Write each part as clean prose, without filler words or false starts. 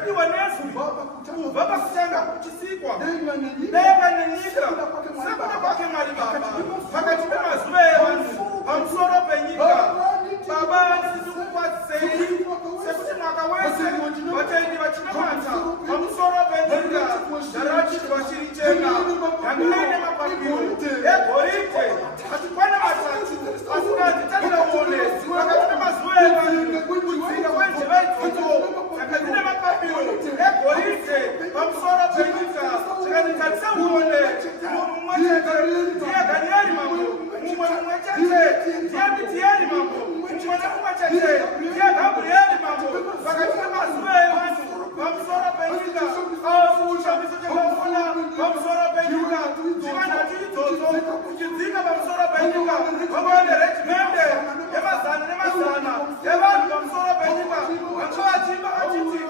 zaliwa nezwi baba kutanga kuchisikwa denga nenyika sekuda kwake mwali baba pakati pemazuva evanhu pamusoro penyika baba ndizikukwadzei sekuti mwaka wese vatendi vachinamata pamusoro penyika zvaratidzwa chiri chena yangaine mapapiro egoridhe achikwana matatu asingazi tatiraone pakati pemazuva evanhu kudzika kwenjeva idzodzo dzakadzine mapapiro egoridhe pamusoro penyika zvikatitarisa uone mumwe chete ndiye Danieri mambo mumwe chete ndiye Mitieri mambo mumwe chete ndiye Gabrieli mambo pakati pemazuva evanhu pamusoro penyika chishamiso chakaona pamusoro penyika chivanhatu idzodzo chidzika pamusoro penyika vaone regimende yemazana nemazana yevanhu pamusoro penyika vanga vachimba vachiti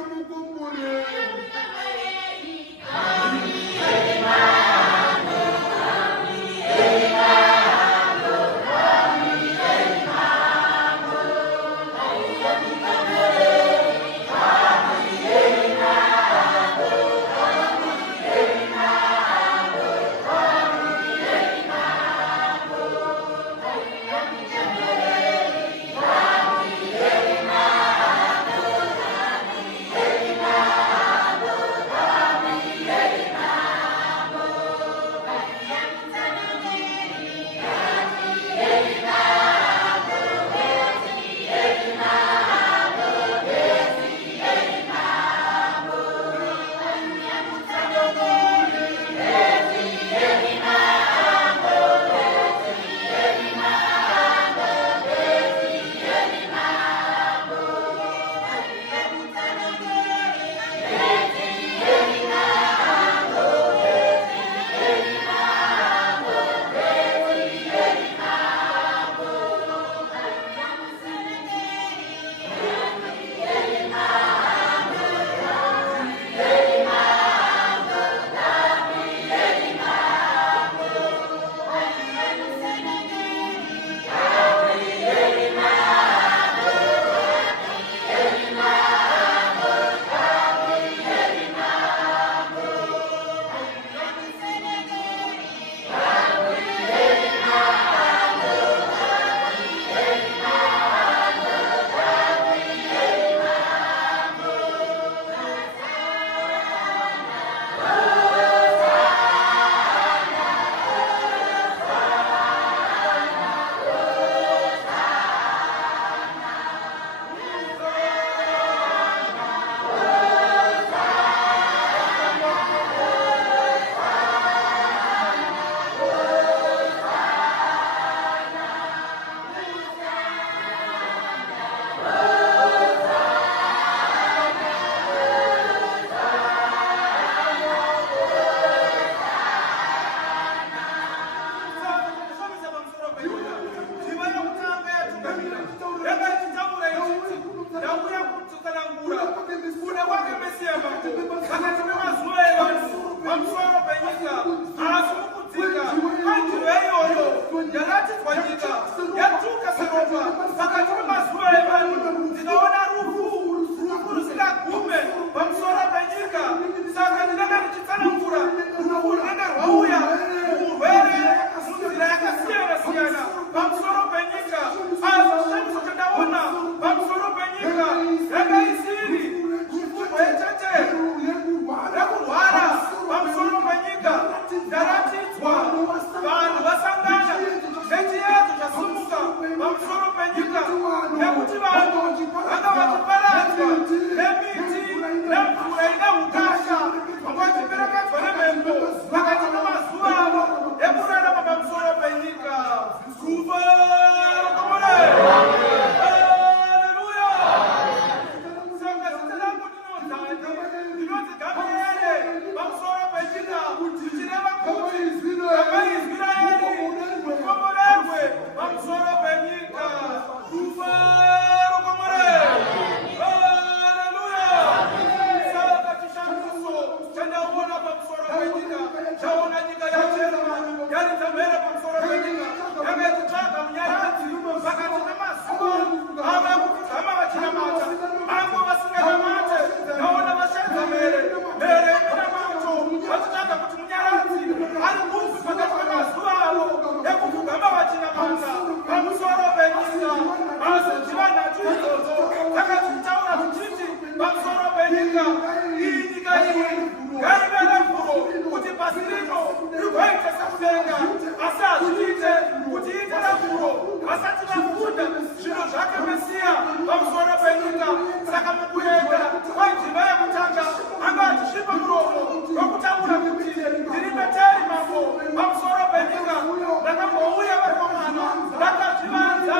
pamusoro penyika ndakambouya vakomana ndakazvivanza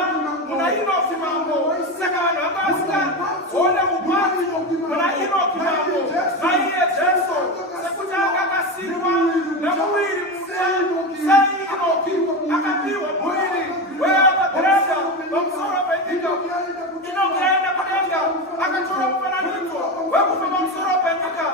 muna Inoki mambo. Saka vanhu vakaona ukwati muna Inoki mambo naiye Jesu sekuti akakasirwa nemuviri mutsva saInoki akapiwa muviri weAbhadharega pamusoro penyika. Inoki aenda kudenga akatora mufananidzo wekufa pamusoro penyika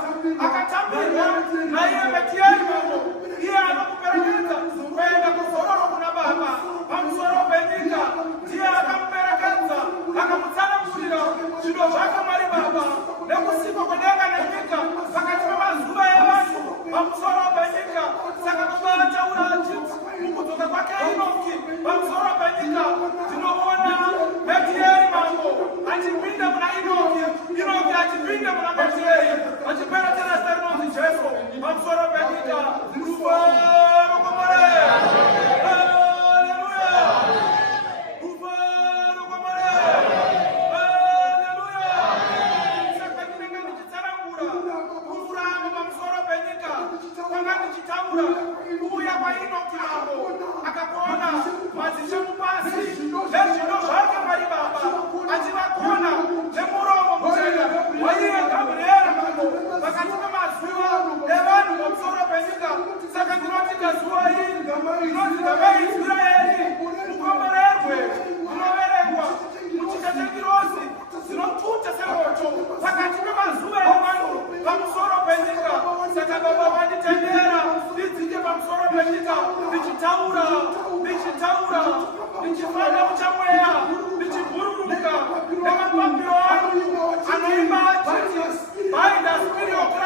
akatambirwa naiye Metieri mambo iye anokuperekedza kuenda kuzororo kuna Baba pamusoro penyika. Ndiye akamuperekedza akamutsanangurira zvinhu zvake Mwari Baba nekusikwa kwedenga nenyika pakati pemazuva evanhu pamusoro penyika. Saka Baba ataura achiti mukudzoka kwake Inoki pamusoro penyika tinoona Metieri mambo achipinda muna Inoki, Inoki achipinda muna Metieri achiperekera zita rinonzi Jesu pamusoro penyika. Rufaro kwamwari. Kuuya kwaInoki mambo akakona madzishe mupasi nezvino zvake Mwari Baba achivakona nemuromo muchena waiye Gabhurieri mambo pakati pemazuva evanhu pamusoro penyika. Saka ndinotika zuva iri rinoti Israeri mukomborerwe rinoverengwa muchikatengirosi dzinotuta semoto pakati pemazuva evanhu pamusoro penyika. Saka Baba vanditendera ndidzike pamusoro penyika ndichitaura ndichifamba muchamweya ndichibhururuka nemapapiro ano anoimba achiti by the Spirit of Christ